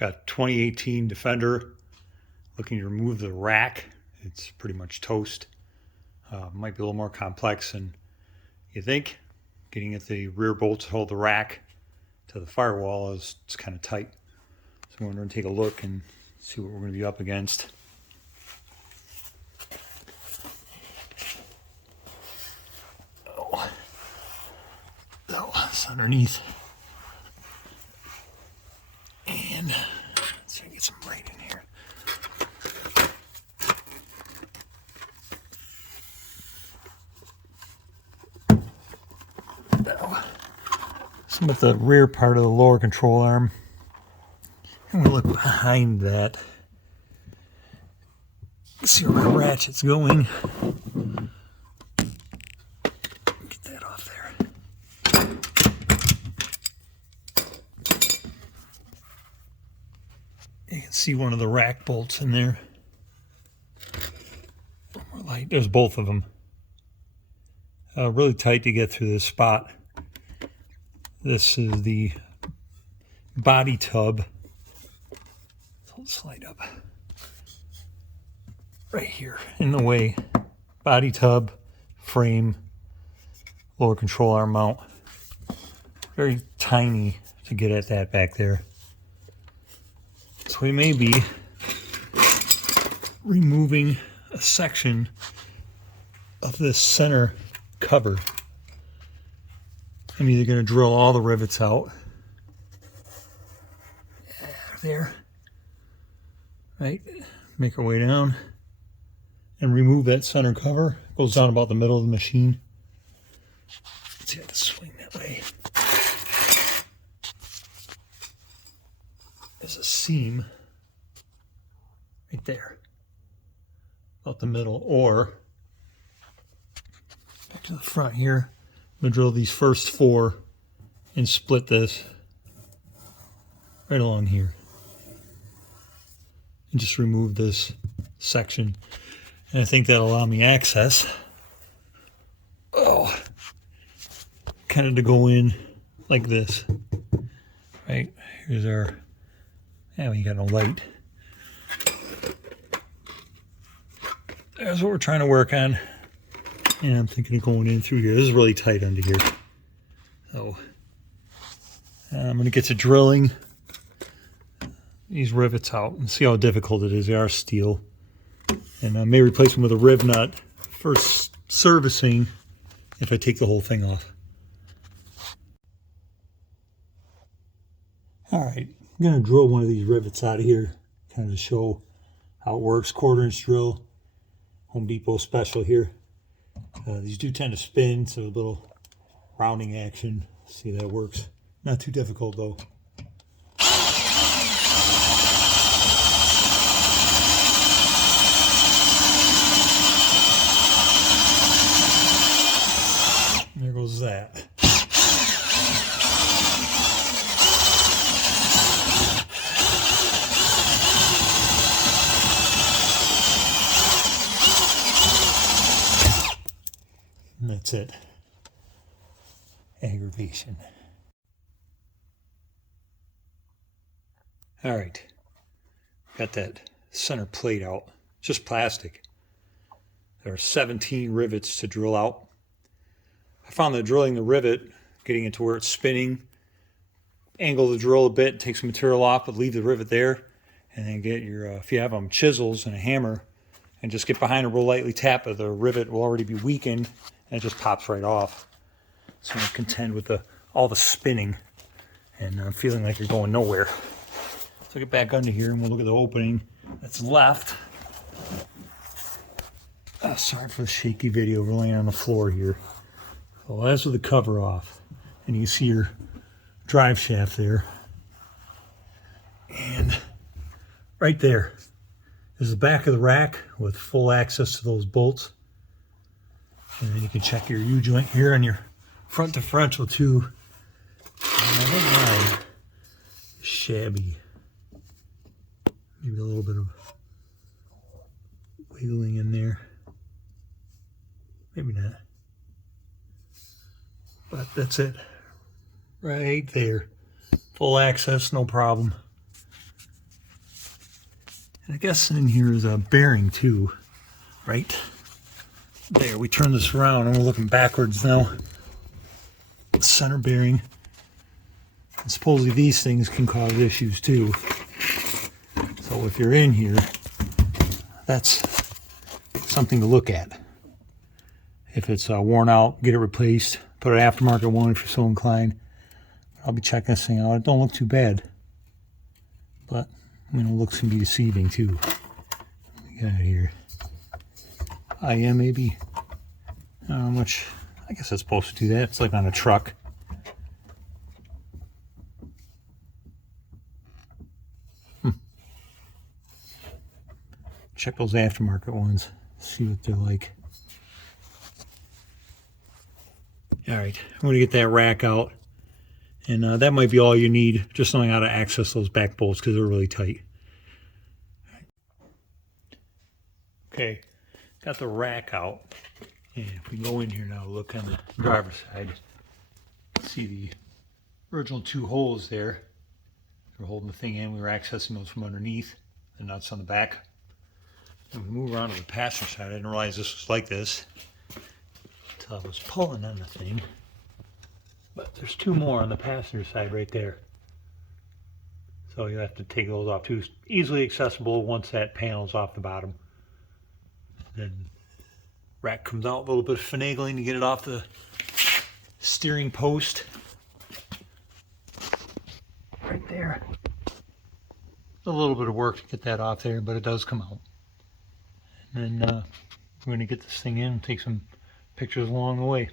Got 2018 Defender. Looking to remove the rack. It's pretty much toast. Might be a little more complex than you think. Getting at the rear bolts to hold the rack to the firewall is it's kind of tight. So we're going to take a look and see what we're going to be up against. Oh, it's underneath. And let's see if I get some light in here. Some at the rear part of the lower control arm. And we look behind that. See where my ratchet's going. Get that off there. You can see one of the rack bolts in there. More light. There's both of them. Really tight to get through this spot. This is the body tub. Hold the slide up. Right here in the way. Body tub, frame, lower control arm mount. Very tiny to get at that back there. So we may be removing a section of this center cover. I'm either going to drill all the rivets out. There. Right. Make our way down. And remove that center cover. It goes down about the middle of the machine. Let's see how to swing that way. There's a seam right there. About the middle. Or back to the front here. I'm going to drill these first four and split this right along here. And just remove this section. And I think that'll allow me access. Oh, kind of to go in like this. Right, here's our, yeah, we got no light. That's what we're trying to work on. And I'm thinking of going in through here. This is really tight under here. So I'm going to get to drilling these rivets out and see how difficult it is. They are steel. And I may replace them with a rib nut for servicing if I take the whole thing off. Alright, I'm going to drill one of these rivets out of here, kind of to show how it works. 1/4-inch drill, Home Depot special here. These do tend to spin, so a little rounding action. See, that works. Not too difficult though. There goes that. And that's it. Aggravation. All right. Got that center plate out. Just plastic. There are 17 rivets to drill out. I found that drilling the rivet, getting it to where it's spinning, angle the drill a bit, take some material off, but leave the rivet there, and then get your, if you have them, chisels and a hammer, and just get behind it real lightly, tap it. The rivet will already be weakened, and it just pops right off. So I'm going to contend with all the spinning, and feeling like you're going nowhere. So get back under here, and we'll look at the opening that's left. Sorry for the shaky video. We're laying on the floor here. So that's with the cover off, and you can see your drive shaft there. And right there is the back of the rack with full access to those bolts. And then you can check your U-joint here on your front differential too. And I don't mind. Shabby. Maybe a little bit of wiggling in there. Maybe not. But that's it. Right there. Full access, no problem. And I guess in here is a bearing too, right? There, we turn this around and we're looking backwards now. Center bearing. And supposedly these things can cause issues too. So if you're in here, that's something to look at. If it's worn out, get it replaced. Put an aftermarket one if you're so inclined. I'll be checking this thing out. It don't look too bad. But, I mean, it looks can be deceiving too. What we got here? IM maybe? I don't know how much. I guess it's supposed to do that. It's like on a truck. Check those aftermarket ones. See what they're like. Alright, I'm going to get that rack out. And that might be all you need. Just knowing how to access those back bolts because they're really tight. Okay, got the rack out. And if we go in here now, look on the driver's side. See the original two holes there. We're holding the thing in. We were accessing those from underneath. The nuts on the back. And we move around to the passenger side. I didn't realize this was like this until I was pulling on the thing. But there's two more on the passenger side right there. So you have to take those off too. It's easily accessible once that panel's off the bottom. Then rack comes out, a little bit of finagling to get it off the steering post. Right there. A little bit of work to get that off there, but it does come out. And then we're going to get this thing in and take some pictures along the way.